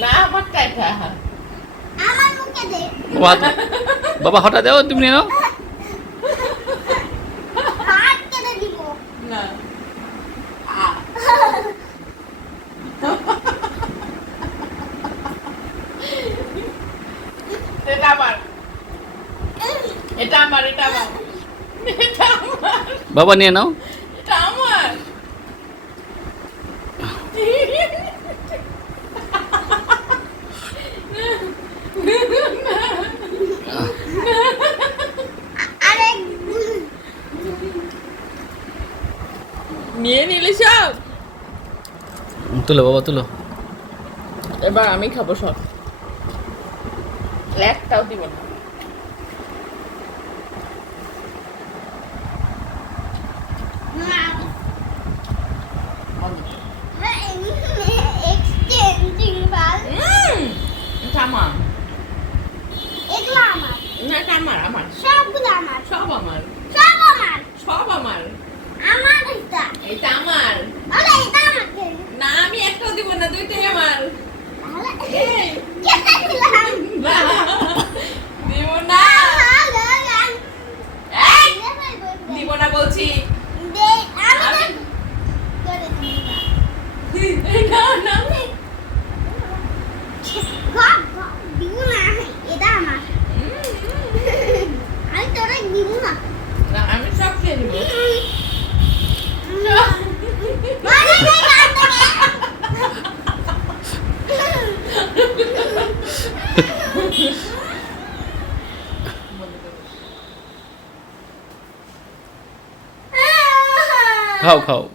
না আমার মুখে দে। বাবা বাবা হঠাৎ দেও তুমি নিয়ে নাও। হাত কেটে দিব। না। এটা এটা আমার এটা আমার। এটা আমার। বাবা নিয়ে নাও এটা আমার আরে নিয়ে নিলে সব? তুলো বাবা তুলো। এবার আমি খাব সব। একটাও দিব না। আমার। না, আমার আমার। সবগুলো সব আমার। সব আমার সব আমার আমার এটা এটা আমার আরে এটা আমাকে না আমি একটাও দিব না দুইটাই আমার দিব না দিব না। বলছি আমি সব খেয়ে নিব। 靠靠。